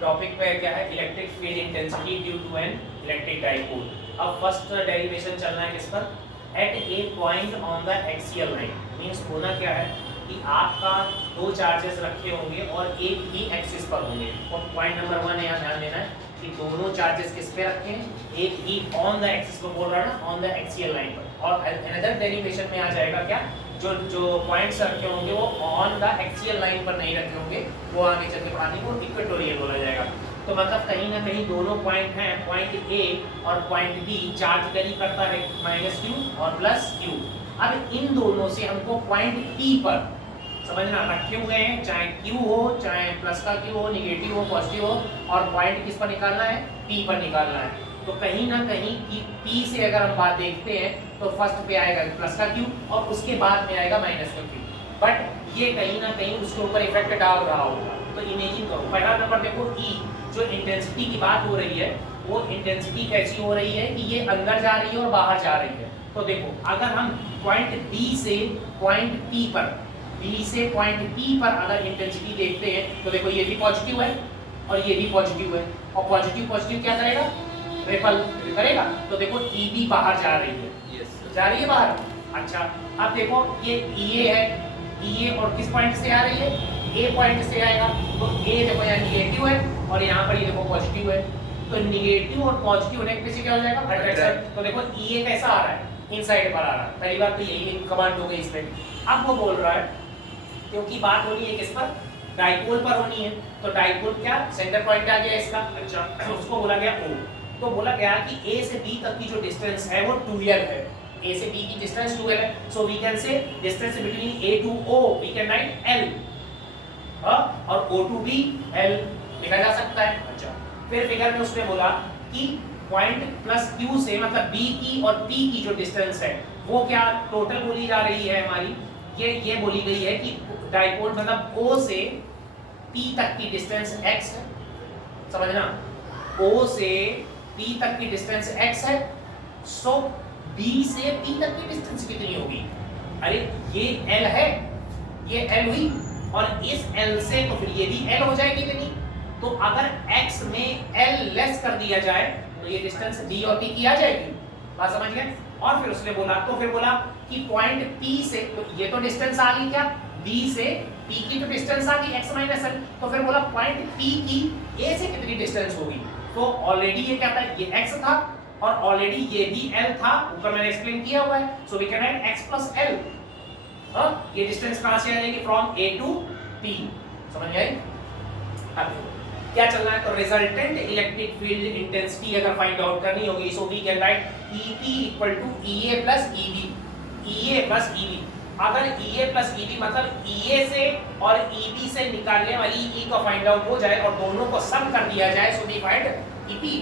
Topic पे क्या है, electric field intensity due to an electric dipole. अब फर्स्ट डेरिवेशन चलना है किस पर, at a point on the axial line. Means होना क्या है कि आपका दो चार्जेस रखे होंगे और एक ही एक्सिस पर होंगे। और पॉइंट नंबर 1 यहाँ ध्यान देना है कि दोनों चार्जेस किस पे रखे हैं, एक ही ऑन द एक्सिस को बोल रहा है ना, ऑन द एक्सियल लाइन पर। और अनदर डेरिवेशन में आ जाएगा क्या, जो पॉइंट्स रखे होंगे वो ऑन द एक्सियल लाइन पर नहीं रखे होंगे, वो आगे चल के पढ़ाने को इक्वेटोरियल बोला जाएगा। तो मतलब कहीं ना कहीं दोनों पॉइंट हैं, पॉइंट ए और पॉइंट बी चार्ज कैरी करता है -q और +q। अब इन दोनों से हमको पॉइंट P पर समझना रखे हुए हैं, चाहे Q हो, चाहे प्लस का Q हो, निगेटिव हो, पॉजिटिव हो, और पॉइंट किस पर निकालना है, P पर निकालना है। तो कहीं ना कहीं कि P से अगर हम बात देखते हैं तो फर्स्ट पे आएगा प्लस का Q और उसके बाद में आएगा माइनस का Q, बट ये कहीं ना कहीं उसके ऊपर इफेक्ट डाल रहा होगा। तो इमेजिन करो, पहला नंबर देखो E, जो इंटेंसिटी की बात हो रही है वो इंटेंसिटी कैसी हो रही है कि ये अंदर जा रही है और बाहर जा रही है। तो देखो अगर हम पॉइंट B से पॉइंट P पर, B से पॉइंट P पर अगर इंटेंसिटी देखते हैं तो देखो ये भी पॉजिटिव है और ये भी पॉजिटिव है, और पॉजिटिव पॉजिटिव क्या करेगा, रिपल करेगा। तो देखो EB बाहर जा रही है, जा रही है बाहर। अच्छा अब देखो ये EA है, EA और किस पॉइंट से आ रही है, A पॉइंट से आएगा। तो A देखो यहाँ निगेटिव है और यहाँ पर ये देखो पॉजिटिव है। तो निगेटिव और पॉजिटिव होने के पीछे क्या हो जाएगा, अट्रैक्शन। तो देखो EA कैसा आ रहा है, इनसाइड पर आ रहा है। पहली बात तो यही कमांड हो गई इसमें। अब वो बोल रहा है क्योंकि बात होनी है किस पर, डाइपोल पर होनी है, तो डाइपोल क्या सेंटर पॉइंट आ गया इसका। अच्छा उसको बोला गया O। तो बोला गया कि A से B तक की जो डिस्टेंस है वो 2L है, A से B की डिस्टेंस 2L है। So we can say distance between A to O we can write L, और O to B L लिखा जा सकता है। अच्छा फिर फिगर में उसने बोला कि पॉइंट प्लस Q से मतलब B की और P की जो डिस्टेंस है वो क्या टोटल बोली जा रही है हमारी, ये बोली गई है कि डाइपोल मतलब O से P तक की डिस्टेंस x है, समझना, O से P तक की डिस्टेंस x है। सो B से P तक की डिस्टेंस कितनी होगी, अरे ये L है, ये L हुई, और इस L से तो फिर ये भी L हो जाएगी इतनी। तो अगर x में L लेस कर दिया जाए तो ये डिस्टेंस B और P की आ जाएगी, बात समझ गए। और फिर उसने बोला, तो फिर बोला कि पॉइंट P से, तो ये तो डिस्टेंस आ गई क्या, B से P की तो डिस्टेंस आ गई x माइनस L। तो फिर बोला पॉइंट P की A से कितनी डिस्टेंस होगी। तो ऑलरेडी ये क्या था, ये x था और ऑलरेडी ये भी L था, ऊपर मैंने एक्सप्लेन किया हुआ है। So we can write x plus L। ये डिस्टेंस कहां से आ जाएगी, फ्रॉम A टू P, समझ गए। अब क्या चलना है, तो रिजल्टेंट इलेक्ट्रिक फील्ड इंटेंसिटी अगर फाइंड आउट करनी होगी, so we can write EP equal to EA plus EB, EA plus EB। अगर EA प्लस EB मतलब EA से और EB से निकालने वाली E को फाइंड आउट हो जाए और दोनों को सम कर दिया जाए, so we find EP,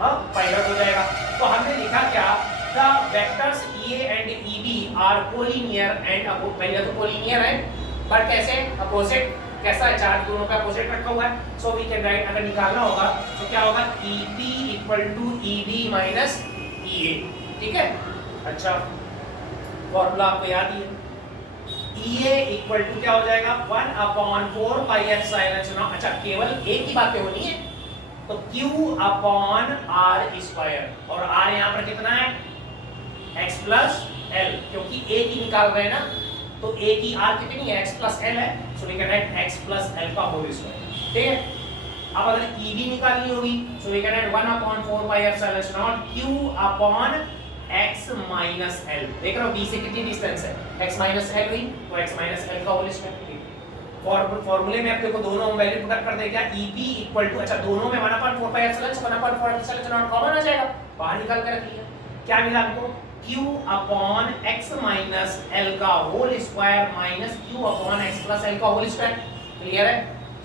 find out हो जाएगा। तो हमने लिखा क्या, the vectors EA and EB are collinear and पहले तो कोलिनियर है बट कैसे, अपोजिट, कैसा है, चार्ज दोनों का अपोजिट रखा हुआ है। सो वी कैन राइट, अगर निकालना होगा तो क्या होगा, EP equal to EB minus EA, ठीक है। अच्छा फॉर्मूला आपको याद ही है, EA इक्वल टू क्या हो जाएगा, 1/4 पाई एप्सिलॉन नॉट। अच्छा केवल एक ही बातें होनी है, तो Q अपॉन R स्क्वायर, और R यहाँ पर कितना है, x प्लस L, क्योंकि एक ही निकाल रहे हैं ना, तो A की R कितनी है, x प्लस L है। So we can write x plus L का होल स्क्वायर, ठीक है। अब अगर EB निकालनी होगी, so we can write 1/4 pi epsilon naught Q upon x minus L। देख रहे हो B से कितनी डिस्टेंस है, x माइनस L हुई, तो x माइनस L का होल स्क्वायर। फॉर्मूले में आप देखो दोनों वैल्यू पुट कर देगा, EP इक्वल टू, अच्छा दोनों में 1/4 pi epsilon 1/4 epsilon not common आ जाएगा, बाहर निकाल कर रखिए। क्या मिला हमको, Q upon x minus L का whole square minus Q upon x plus L का होल स्क्वायर। क्लियर है,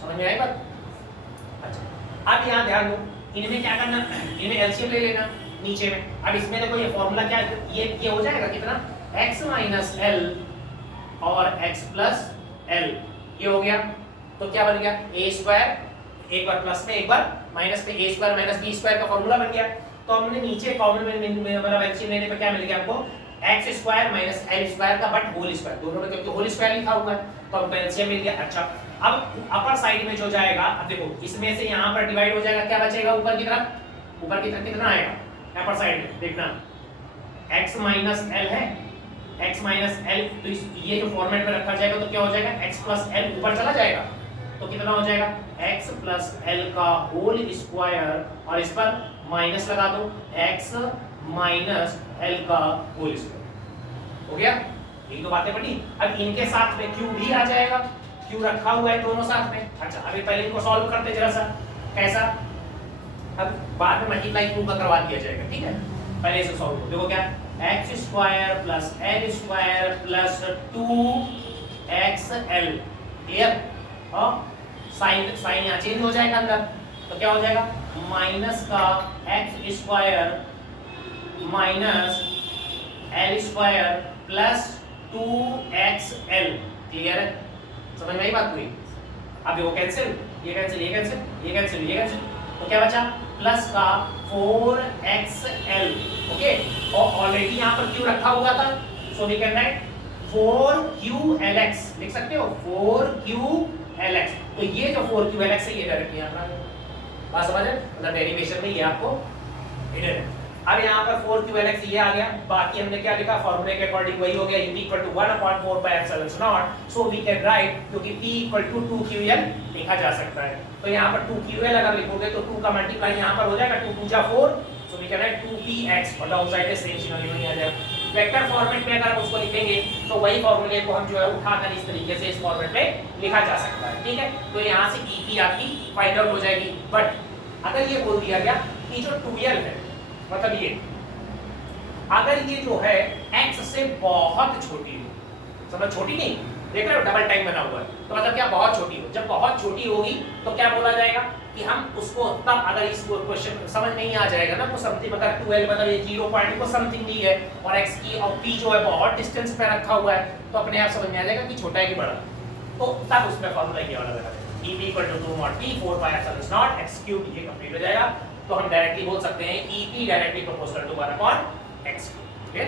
समझ में आई बात। अच्छा अब यहाँ ध्यान दो, इनमें क्या करना, इनमें एलसीएम ले लेना नीचे में। अब इसमें देखो ये फॉर्मूला क्या है, ये हो जाएगा कितना, x माइनस L और x प्लस L, ये हो गया। तो क्या बन गया, a स्क्वायर, एक बार प्लस में एक बार माइनस में, a square minus b square का फॉर्मूला बन गया। तो हमने नीचे कॉमन में मतलब एलसीएम लेने पे क्या मिल गया हमको, x square minus L square का बट होल स्क्वायर, दोनों में क्योंकि होल स्क्वायर लिखा हुआ है तो हमको एलसीएम मिल गया। अच्छा अब अपर साइड में जो जाएगा, अब देखो इसमें से यहाँ पर डिवाइड हो जाएगा, क्या बचेगा ऊपर की तरफ? ऊपर की तरफ कितना आएगा अपर साइड में? देखना x माइनस एल है, x माइनस एल, तो ये जो फॉर्मेट में रखा जाएगा तो क्या हो जाएगा? x प्लस एल ऊपर चला जाएगा तो कितना हो जाएगा? x प्लस एल का होल स्क्वायर, और इस पर माइनस लगा दो, x माइनस एल का होल स्क्वायर। हो गया? ये तो बातें पढ़ी। अब इनके साथ में q भी आ जाएगा, q रखा हुआ है दोनों साथ में। अच्छा अभी पहले इनको सॉल्व करते जरा सा, कैसा? अब बाद में मल्टीप्लाई q का करवा दिया जाएगा, ठीक है? पहले इसे सॉल्व करो। देखो क्या, x square plus L square plus 2xl, clear? और साइन साइन यहाँ चेंज हो जाएगा अंदर, तो क्या हो जाएगा? माइनस का x square minus L square plus 2xl, clear है? समझ में आई बात पूरी? अब वो कैंसिल, ये कैंसिल, ये कैंसिल, ये कैंसिल, ये कैंसिल, तो क्या बचा? प्लस का 4xl, ओके? और ऑलरेडी यहाँ पर q रखा हुआ था, सो वी कैन राइट 4qlx, लिख सकते हो 4qlx। तो ये जो 4qlx है ये डायरेक्टली यहाँ पर बात समझ है, मतलब डेरिवेशन में ये आपको हिडन है। अब यहाँ पर 4qlx ये आ गया, बाकी हमने क्या लिखा? फॉर्मूले के अकॉर्डिंग वही हो गया, u equal to 1/4 pi epsilon naught, so we can write, क्योंकि p इक्वल टू 2ql लिखा जा सकता है। तो यहाँ पर 2ql अगर लिखोगे तो 2 का मल्टीप्लाई यहाँ पर हो जाएगा, 2 2 जा 4, सो वी कैन राइट 2px, और डाउन साइड में सेम सिनोनिम आ जाएगा। वेक्टर फॉर्मेट में अगर हम उसको लिखेंगे तो वही फॉर्मूले को हम जो है उठाकर इस तरीके से इस फॉर्मेट में लिखा जा सकता है, ठीक है? तो यहाँ से EP आपकी फाइंड आउट हो जाएगी। बट अगर ये बोल दिया गया कि जो 2l है, मतलब ये अगर ये जो है x से बहुत छोटी हो, समझ, छोटी नहीं, देख रहे हो डबल टाइम बना हुआ है, तो मतलब क्या? बहुत छोटी हो। जब बहुत छोटी होगी तो क्या बोला जाएगा कि हम उसको तब, अगर इस क्वेश्चन समझ नहीं आ जाएगा ना, तो समथिंग अगर 12 मतलब ये 0 पॉइंट को समथिंग दी है और x की और p जो है बहुत डिस्टेंस पे रखा हुआ है, तो अपने आप समझ में आ जाएगा कि छोटा है कि बड़ा, तो तब उसमें फॉर्मूला ये वाला लगा देगा, EP equal to 2 mod p 4 pi epsilon naught x cube, ये कंप्लीट हो जाएगा। तो हम डायरेक्टली बोल सकते हैं EP directly proportional to 1/x, ठीक है?